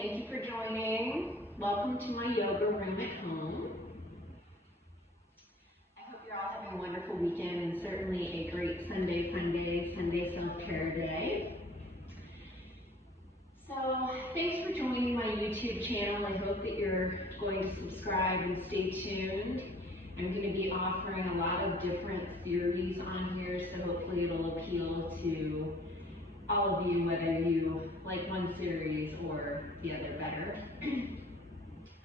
Thank you for joining. Welcome to my yoga room at home. I hope you're all having a wonderful weekend and certainly a great Sunday fun day, Sunday self-care day. So thanks for joining my YouTube channel. I hope that you're going to subscribe and stay tuned. I'm going to be offering a lot of different series on here, so hopefully it'll appeal to all of you, whether you like one series or the other better.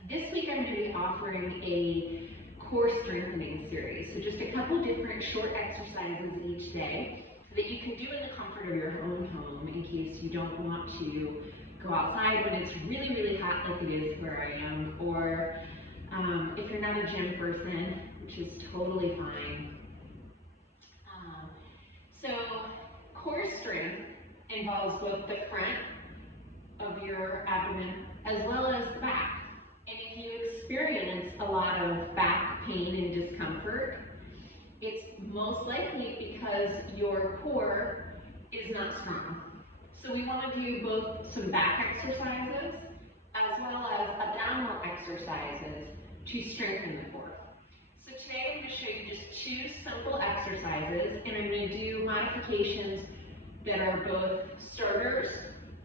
This week I'm going to be offering a core strengthening series. So just a couple different short exercises each day that you can do in the comfort of your own home in case you don't want to go outside when it's really, really hot like it is where I am, or if you're not a gym person, which is totally fine. So core strength involves both the front of your abdomen as well as the back. And if you experience a lot of back pain and discomfort, it's most likely because your core is not strong. So we want to do both some back exercises as well as abdominal exercises to strengthen the core. So today I'm going to show you just two simple exercises, and I'm going to do modifications that are both starters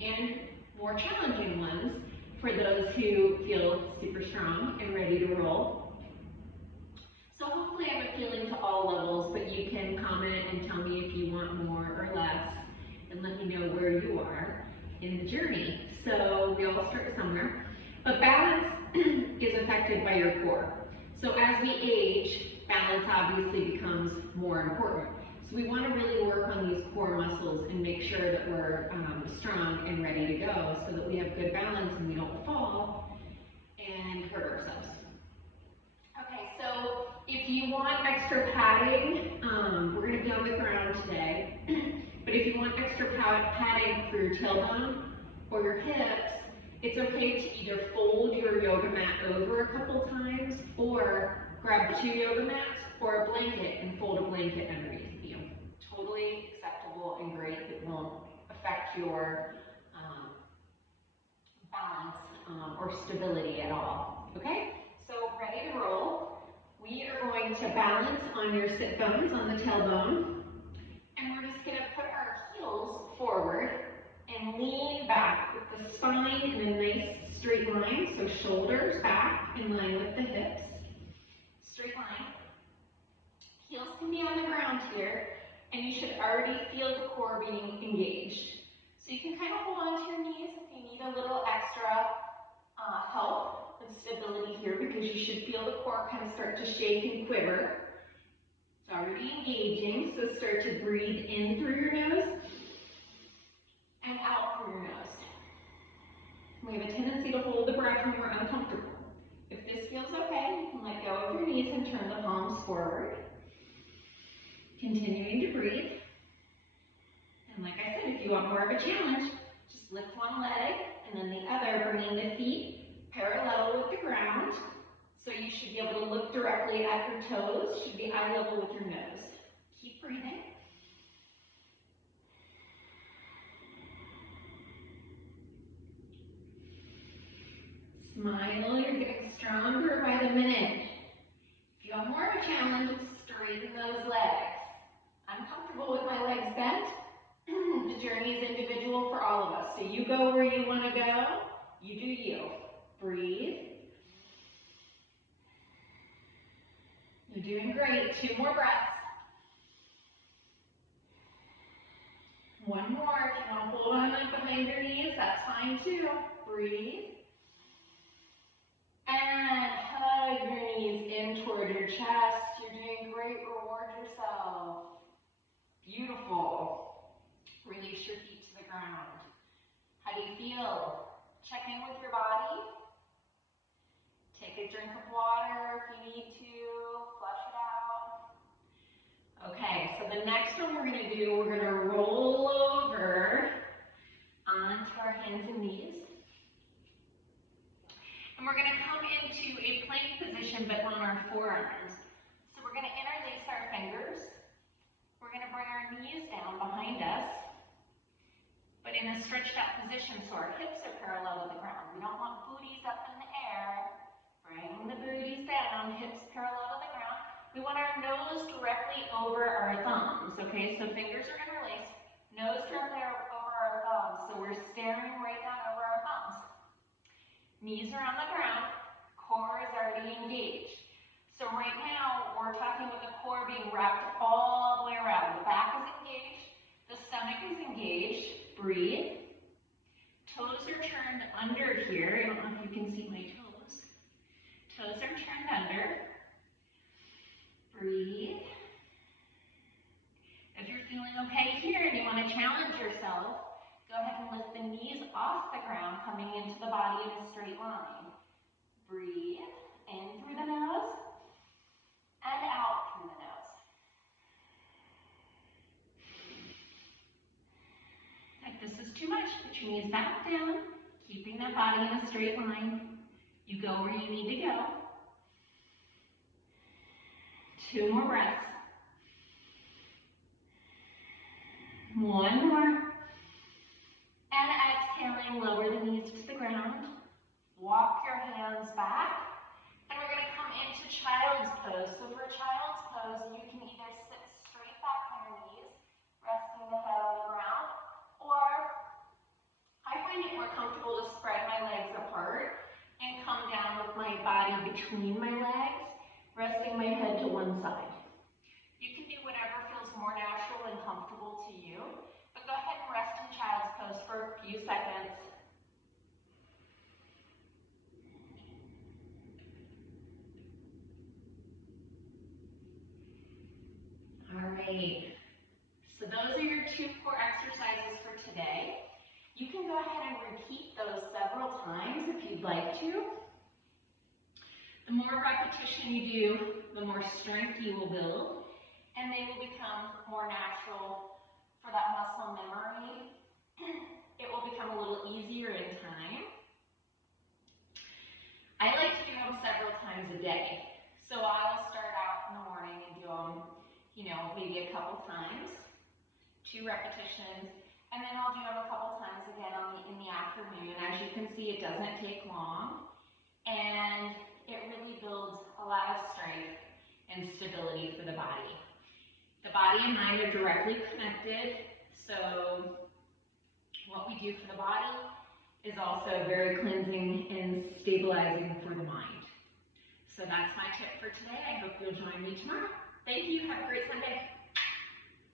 and more challenging ones for those who feel super strong and ready to roll. So hopefully I'm appealing to all levels, but you can comment and tell me if you want more or less, and let me know where you are in the journey. So we all start somewhere, but balance is affected by your core. So as we age, balance obviously becomes more important. So we want to really work on these core muscles and make sure that we're strong and ready to go so that we have good balance and we don't fall and hurt ourselves. Okay, so if you want extra padding, we're going to be on the ground today, but if you want extra padding for your tailbone or your hips, it's okay to either fold your yoga mat over a couple times or grab 2 yoga mats or a blanket and fold a blanket underneath you. Totally acceptable and great. It won't affect your balance or stability at all. Okay? So ready to roll. We are going to balance on your sit bones, on the tailbone, and we're just going to put our heels forward and lean back with the spine in a nice straight line, so shoulders back in line with the hips. Straight line. Heels can be on the ground here, and you should already feel the core being engaged. So you can kind of hold on to your knees if you need a little extra help and stability here, because you should feel the core kind of start to shake and quiver. It's already engaging, so start to breathe in through your nose and out through your nose. We have a tendency to hold the breath when we're uncomfortable. If this feels okay, you can let go of your knees and turn the palms forward. Continuing to breathe. And like I said, if you want more of a challenge, just lift one leg and then the other, bringing the feet parallel with the ground. So you should be able to look directly at your toes, should be eye level with your nose. Keep breathing. Smile, you're getting stronger by the minute. If you want more of a challenge, straighten those legs. I'm comfortable with my legs bent. The journey is individual for all of us. So you go where you want to go. You do you. Breathe. You're doing great. 2 more breaths. One more. If you want to hold on up behind your knees, that's fine too. Breathe. And hug your knees in toward your chest. You're doing great. Reward yourself. Beautiful. Release your feet to the ground. How do you feel? Check in with your body. Take a drink of water if you need to. Flush it out. Okay, so the next one we're going to do, we're going to roll over onto our hands and knees. And we're going to come into a plank position, but on our forearms. So we're going to interlace our fingers. We're going to bring our knees down behind us, but in a stretched out position so our hips are parallel with the ground. We don't want booties up in the air. Bring the booties down, hips parallel to the ground. We want our nose directly over our thumbs, okay? So fingers are interlaced, nose directly over our thumbs. So we're staring right down over our thumbs. Knees are on the ground, core is already engaged. So right now, we're talking about the core being wrapped all the way around. The back is engaged, the stomach is engaged. Breathe. Toes are turned under here. I don't know if you can see my toes. Toes are turned under. Breathe. If you're feeling okay here and you want to challenge yourself, go ahead and lift the knees off the ground, coming into the body in a straight line. Breathe. In through the nose and out through the nose. If this is too much, put your knees back down, keeping that body in a straight line. You go where you need to go. 2 more breaths. 1 more. And exhaling, lower the knees to the ground. Walk your hands back. And we're going to come into child's pose. So for child's pose, you can either sit straight back on your knees, resting the head on the ground, or I find it more comfortable to spread my legs apart and come down with my body between my legs, resting my head to one side. You can do whatever feels more natural and comfortable to you, but go ahead and rest in child's pose for a few seconds. All right, so those are your 2 core exercises for today. You can go ahead and repeat those several times if you'd like to. The more repetition you do, the more strength you will build, and they will become more natural for that muscle memory. It will become a little easier in time. I like to do them several times a day. So I will start out in the morning and do them, maybe a couple times, 2 repetitions, and then I'll do them a couple times again in the afternoon. As you can see, it doesn't take long, and it really builds a lot of strength and stability for the body. The body and mind are directly connected, so what we do for the body is also very cleansing and stabilizing for the mind. So that's my tip for today. I hope you'll join me tomorrow. Thank you. Have a great Sunday.